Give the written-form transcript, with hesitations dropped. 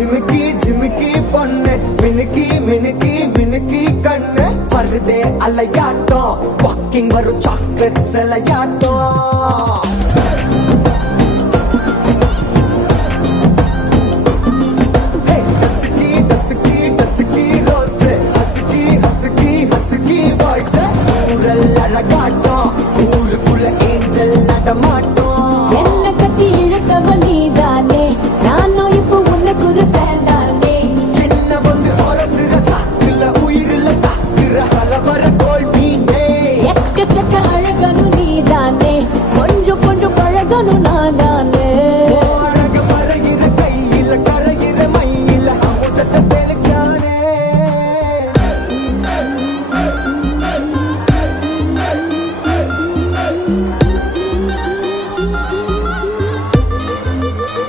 ஜிமிக்கி ஜிமிக்கி பொண்ணு மினுக்கி மினுக்கி மினுக்கி கண்ணு வருதே அலையாட்டம் வாக்கிங் வரும் சாக்லேட் செலையாட்டம்